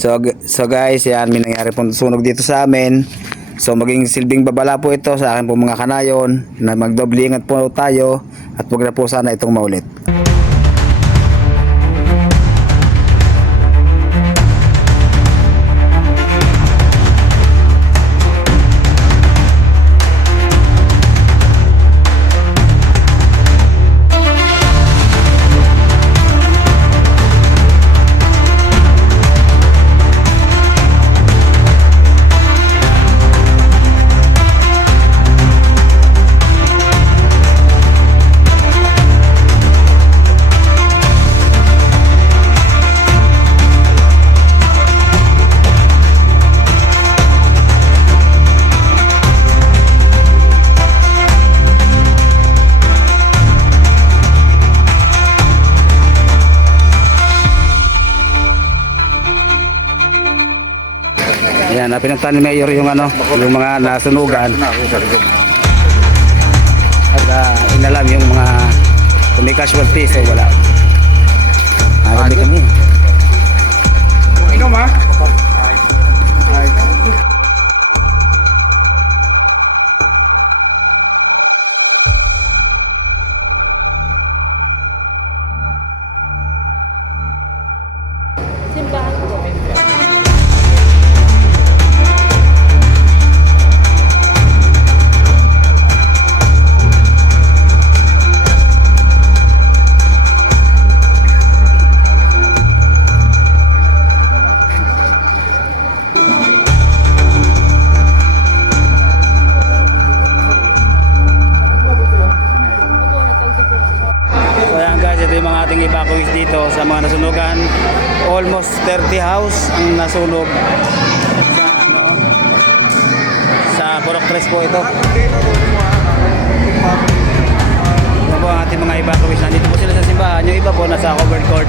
So guys, yan, may nangyari pong sunog dito sa amin. So maging silbing babala po ito sa akin po mga kanayon na magdoble ingat po tayo at huwag na po sana itong maulit. Ayan, pinuntahan ni Mayor yung yung mga nasunugan. At inalam yung mga kung may casualties o wala. Narabi kami. Inom ha? Simbahan ko. So ayan guys, ito yung mga ating evacuees dito sa mga nasunugan. Almost 30 house ang nasunog sa Purok 3 po ito. Ito po ang ating mga evacuees. Nandito po sila sa simbahan. Yung iba po nasa covered court.